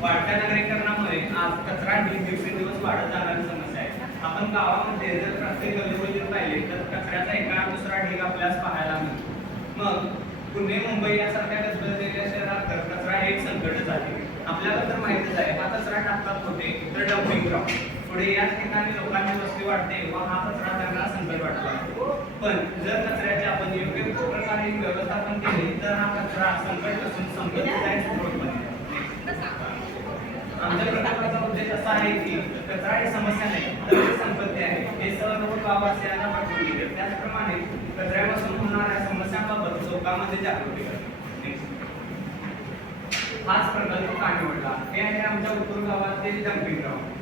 वाढत्या नगरीकरणामुळे आज कचरा दिवसेंदिवस वाढत जाणारी समस्या आहे. आपण गावामध्ये जर प्रत्येक गल्लीबोळीत पाहिले तर कचऱ्याचा एका दुसरा ढीग आपल्यास पाहायला मिळतो. मग पुणे मुंबई यासारख्या गजबजलेल्या शहरात तर कचरा हे एक संकटच आहे आपल्याला तर माहितीच आहे हा कचरा टाकतात कुठे? तर डम्पिंग ग्राउंड. पुढे याच ठिकाणी लोकांची वस्ती वाढते व हा कचरा त्यांना संकट वाटतो. पण जर कचऱ्याचे आपण योग्य प्रकारे व्यवस्थापन केले तर हा कचरा संकट असून संकट आमच्या प्रकल्पाचा उद्देश असा आहे की कचरा ही समस्या नाही तर ही संपत्ती आहे. हे सर्व गाववासियांना पाठवून दिले. त्याचप्रमाणे कचऱ्यापासून होणाऱ्या समस्यांबाबत लोकांमध्ये जागृती करणे. हाच प्रकल्प का निवडला? हे आहे आमच्या उत्तूर गावातील डम्पिंग ग्राउंड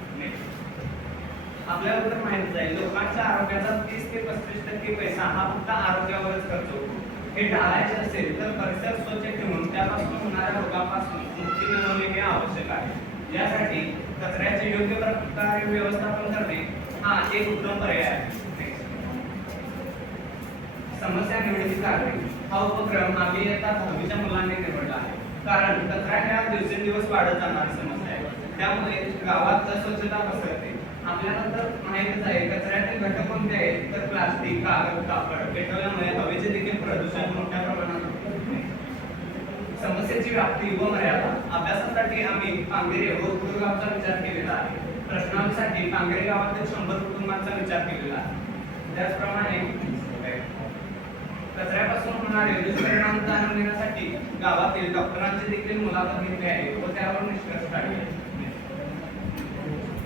आपल्याला तर माहितीच आहे लोकांच्या आरोग्याचा तीस ते पस्तीस टक्के पैसा हा फक्त आरोग्यावरच खर्च होतो. हे टाळायचे असेल तर परिसर स्वच्छ ठेवून त्यापासून होणाऱ्या रोगापासून मुक्ती मिळवणे हे आवश्यक आहे. यासाठी कचऱ्याचे योग्य प्रकारे व्यवस्थापन करणे हा एक उत्तम पर्याय आहे. समस्या निवडीची कारणे. हा उपक्रम आम्ही आता दहावीच्या मुलांनी निवडला आहे. कारण कचरा ह्या दिवसेंदिवस वाढत जाणारी समस्या आहे. त्यामुळे गावात अस्वच्छता पसरते. आपल्याला तर माहितच आहे कचऱ्याचे घटक कोणते आहेत? तर प्लास्टिक कागद कापड. पेट्रोलमुळे हवेचे देखील प्रदूषण मोठ्या प्रमाणात व्याप्ती व मर्यादा. अभ्यासासाठी आम्ही पांगेरे व उद्धव विचार केलेला आहे. प्रश्नांसाठी पांगेरे गावातील शंभर कुटुंबांचा विचार केलेला आहे. त्याचप्रमाणे कचऱ्यापासून होणारे दुष्परिणाम जाणून घेण्यासाठी गावातील डॉक्टरांची देखील मुलाखत घेतली आहे व त्यावर निष्कर्ष काढले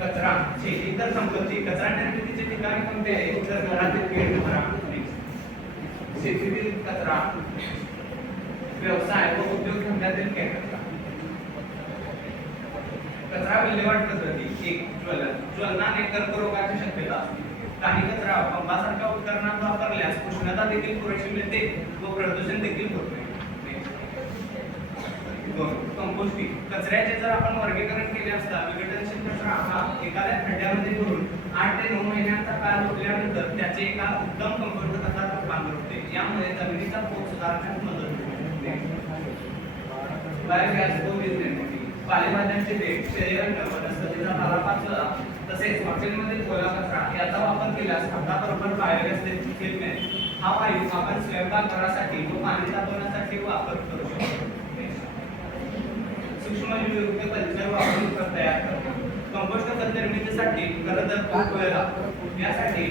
कचरा शेती तर संपत्ती कचरा निर्मितीचे ठिकाणी कोणते आहे तर घरातील केर कचरा शेतीतील कचरा व्यवसाय व उद्योगधंद्यातील कचरा विल्हेवाट पद्धती एक ज्वलन ज्वलनाने कर्करोगाची शक्यता असते काही कचरा पंपासारख्या उपकरणात वापरल्यास उष्णता देखील पुरेशी मिळते व प्रदूषण देखील होत नाही कंपोस्टिंग कचऱ्याचे जर आपण वर्गीकरण केले असता विघटनशील कचरा हा एखाद्या खड्ड्यामध्ये भरून आठ ते नऊ महिन्यांचा काळ उरल्यानंतर त्याचे एका उत्तम कंपोस्ट खतात रूपांतर होते यामुळे जमिनीचा पोत सुधारण्यास मदत होते. बायोगॅस व पालेभाज्यांचे देठ शरीरांना वनस्पतीचा पालापाचोळा तसेच हॉटेलमधील ओला कचरा याचा वापर केल्यास खताबरोबर बायोगॅस देखील मिळेल हा वायू आपण स्वयंपाकघरासाठी व पाणी तापवण्यासाठी वापर करू शकतो. सूक्ष्मजीवयुक्त कल्चर वापरून खत तयार करतो. कंपोस्ट खत निर्मितीसाठी खरं तर खूप वेळ लागतो. यासाठी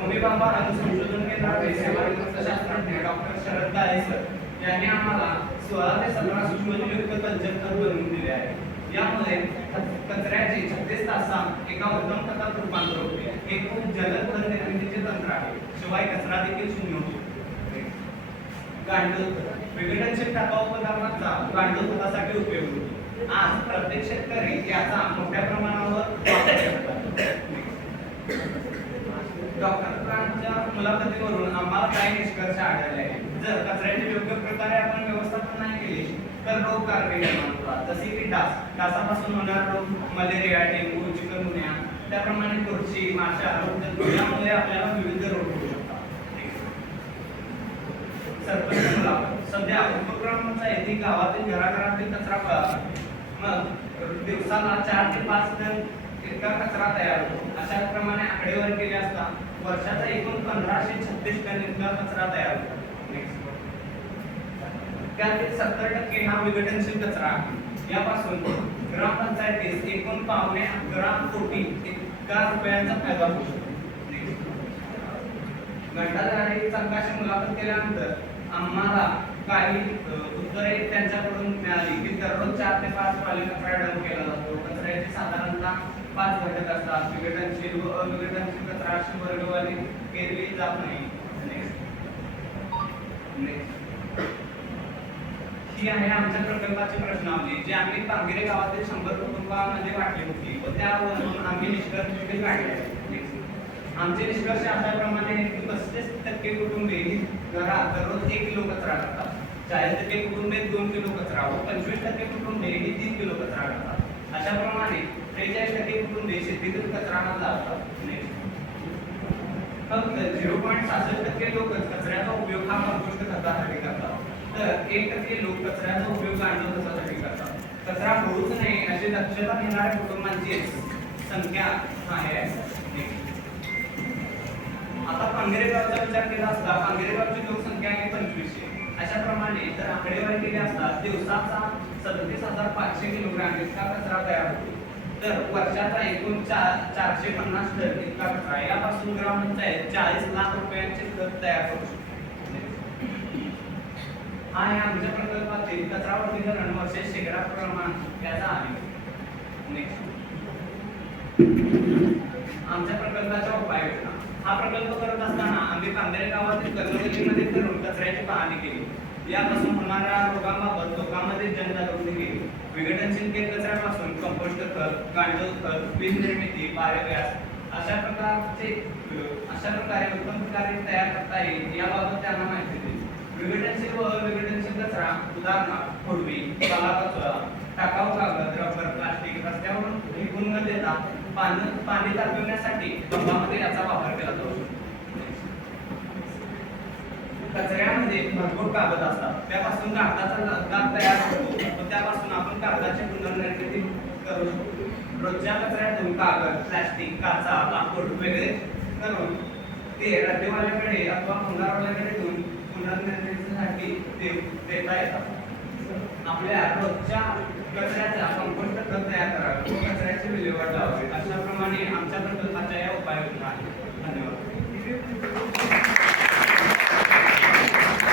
तुम्ही बाबा अणु संशोधन केंद्राचे सेवानिवृत्त शास्त्रज्ञ डॉक्टर शरद काळे सर त्यांनी आम्हाला सोळा ते सतरा सूक्ष्मजीवयुक्त कल्चर खत बनवून दिले आहे. यामुळे कचऱ्याचे छत्तीस तासात एका उत्तम खतात रूपांतर होते. हे खूप जलद खत निर्मितीचे तंत्र आहे. शिवाय कचरा देखील शून्य होतो गांडूळ. विघटनशील टाकाऊ पदार्थांचा गांडूळ खतासाठी उपयोग होतो. आज प्रत्येक शेतकरी याचा मोठ्या प्रमाणावर वापर करतात डॉक्टरांच्या मुलाखतीवरून आम्हाला काही निष्कर्ष आढळले आहेत. जर कचऱ्याचे योग्य प्रकारे आपण व्यवस्थापन नाही केले तर रोग कारणे निर्माण होतात जसे की डास. डासापासून होणार रोग मलेरिया डेंगू चिकनगुन्या त्याप्रमाणे खुर्ची माशा रोग यामुळे आपल्याला विविध रोग होऊ शकतात. सरपंच मुलाखत सध्या उपक्रमाचा येथे गावातील घराघरातील कचरा गोळा मग दिवसाला चार ते पाच टन इतका कचरा तयार होतो. अशा प्रमाणे आकडेवारी केली असता वर्षाचा एकूण पंधराशे छत्तीस टन इतका कचरा तयार होतो. त्यातील सत्तर टक्के हा विघटनशील कचरा आहे. यापासून ग्रामपंचायतीस एकूण पावणे अकरा कोटी इतका रुपयांचा फायदा होऊ शकतो. Next. चौकाशी मुलाखत केल्यानंतर आम्हाला काही उत्तरे त्यांच्याकडून मिळाली की दररोज चार ते पाच पाले कचरा डंप केला जातो. कचऱ्याचे साधारणतः पाच घटक असतात. विघटनशील व अविघटनशील कचरा अशी वर्गवारी केली जात नाही. ही आहे आमच्या प्रकल्पाची प्रश्नावली जी आम्ही पांगिरे गावातील शंभर कुटुंबामध्ये वाटली होती व त्यावरून आम्ही निष्कर्ष देखील काढले. आमचे निष्कर्ष अशाप्रमाणे की पस्तीस टक्के कुटुंबे घरात दररोज एक किलो कचरा करतात चाळीस टक्के कुटुंबे दोन किलो कचरा व पंचवीस टक्के कुटुंबे ही तीन किलो कचरा करतात अशाप्रमाणे त्रेचाळीस टक्के कुटुंबे शेतीतील कचरा जातात Next. फक्त झिरो पॉईंट सहासष्ट टक्के लोक कचऱ्याचा उपयोग हा कंपोस्ट खतासाठी करतात. तर एक टक्के लोक कचऱ्याचा उपयोग गांडूळ खतासाठी करतात? कचरा होऊच नाही अशी दक्षता घेणाऱ्या कुटुंबांची संख्या आहे. आता पांगरेगावचा विचार केला असता पांगरेगावची लोकसंख्या आहे पंचवीसशे. अशा प्रमाणे जर आकडेवारी केली असता दिवसाचा सदतीस हजार पाचशे किलोग्रॅम इतका कचरा तयार होतो. तर वर्षाचा एकूण चार चारशे पन्नास टन इतका कचरा. यापासून ग्रामपंचायत चाळीस लाख रुपयांचे खत तयार करू शकते. हा आहे आमच्या प्रकल्पातील कचरा वर्गीकरण वर्षे शेकडा प्रमाण. याचा आहे. आमच्या प्रकल्पाच्या उपाययोजना. हा प्रकल्प करत असताना आम्ही कांदेरे गावातील कर्मचारीमध्ये करून कचऱ्याची पाहणी केली. यापासून होणाऱ्या रोगांबाबत लोकांमध्ये जनजागृती केली विघटनशील कचऱ्यापासून कंपोस्ट खत गांडूळ खत वीज निर्मिती बायोगॅस अशा प्रकारचे अशा प्रकारे उत्तम प्रकारे तयार करता येईल याबाबत त्यांना माहिती दिली. विघटनशील व अविघटनशील कचरा उदाहरणार्थ फोडवी पाला कचरा टाकाऊ कागद रबर प्लास्टिक रस्त्यावरून फेकून न देता पाणी पाणी तापविण्यासाठी पंपामध्ये याचा वापर केला जाऊ शकतो कचऱ्यामध्ये भरपूर कागद असतात. त्यापासून कागदाचा लगदा तयार होतो. व त्यापासून आपण कागदाची पुनर्निर्मिती करू शकतो. रोजच्या कचऱ्यातून कागद प्लॅस्टिक काचा लाकूड वगैरे करून ते रद्देवाल्याकडे अथवा भंगारवाल्याकडे देऊन पुनर्निर्मितीसाठी ते देता येतात. आपल्या रोजच्या कचऱ्याचा कंपोस्ट खत तयार करावे. व कचऱ्याची विल्हेवाट लावावी. अशा प्रमाणे आमच्या प्रकल्पाच्या या उपाययोजना आहेत. धन्यवाद.